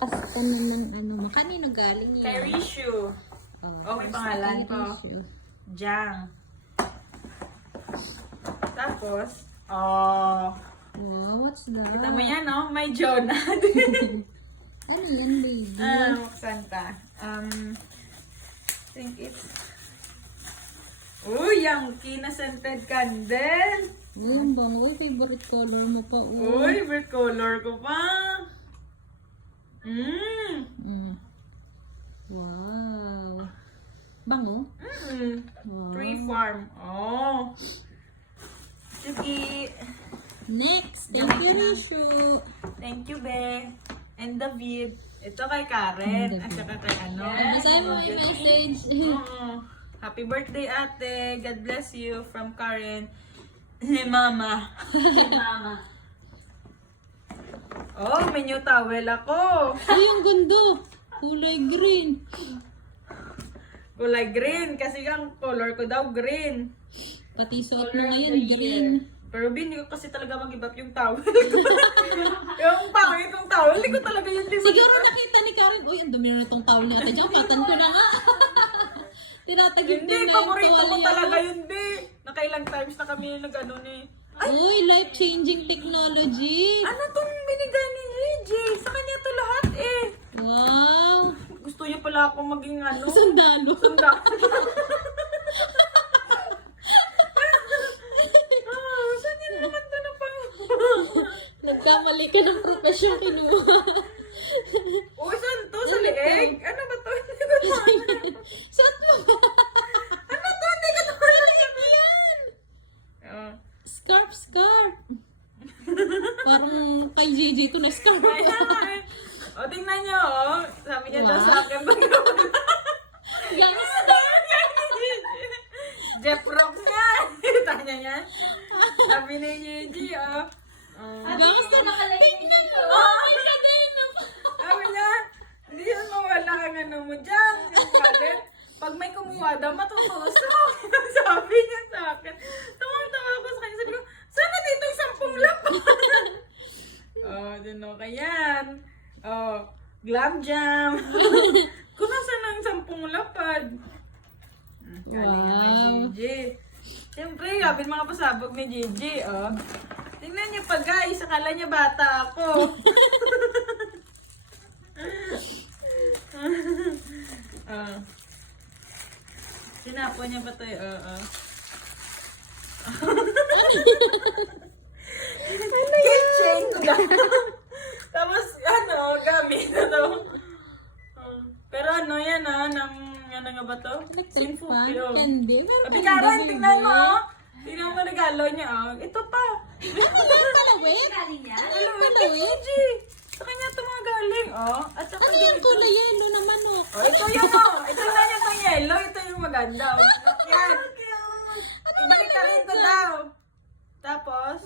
Pasta na ng ano. Kanino galing yan? Kay Rishu. Oh, may pangalan ko. Jang. Tapos, Wow, what's that? kita mo yan, no? May Jonah. Ano yan, baby? Buksan ka. Think it's... Uy, yung kina-scented candle. Uy, ang bango. Uy, favorite color mo pa. Uy, favorite color ko pa. Wow. Bango? Wow. Tree farm. Oh. Sige. Next, thank you, Rishu. Thank you, Be. And David. Ito kay Karen. At saka kay ano. Basahin mo yung message. Oo. Happy birthday, ate. God bless you. From Karen. Ni Mama. Mama. Oh, may new towel ako. Uy, ang ganda. Kulay green. Kulay green. Kasi ang color ko daw green. Pati suot mo ngayon, green. Pero hindi ko kasi talaga mag-give up yung towel. Yung pangit yung towel, hindi ko talaga yun. Siguro nakita ni Karen, uy, ang dumi na itong towel na ito dyan. Patan ko na nga. Tinatagip Hindi, din na yung paborito ko tuwalya. talaga yun, Be. Nakailang times na kami nag-ano ni... Uy, life-changing technology. Ano tong binigay ni Gigi? Sa kanya to lahat eh. Wow. Gusto niya pala ako maging ano. Sandalo. Sunda. Saan niya naman ito na pang... Nagkamali ka ng profesyon kinuha. Uy, saan to? Sa leeg? Ano ba to? Hindi ko to. Suot mo ba? Ano to? Hindi ko to. Yan. Oh. Scarf. Parang kay JJ to na scarf. Ayan. O, tingnan niyo, oh. Sabi niya daw Wow. sa akin. Guys, Jeff Rocks yan. Tanya niya. Sabi ni Gigi, oh. guys, tingnan mo. Sabi niya, hindi yan mawala ang ano mo dyan. Yung wallet. Pag may kumuha daw, matutusok. Sabi niya sa akin. Tumang-tama ako sa kanya. Sabi ko, sana dito yung 10 lapad. Oh, dun o. Kayan. Oh, glam jam. Kung nasa ng 10 lapad. Galing Wow. kay Gigi. Siyempre, grabe mga pasabog ni Gigi, oh. Tingnan niyo pa guys, akala niya bata ako. Sinapo niya pa tayo, Ano yan? Tapos, gamit na to. Pero ano yan, ng, ano nga ba to? Electric fan. Sinfukyo. Candy. Ate Karen, tingnan mo, oh. Tingnan mo regalo niya, oh. Ito pa. Palawit? Galing yan? Alam mo, kay Gigi. Sa kanya ito mga galing, oh. At saka Ano yung kulay yellow naman, oh? Oh, ito yung, oh. Ito na niya itong yellow. Ito yung maganda, oh. Yan. Ibalik ka rin ito daw. Tapos,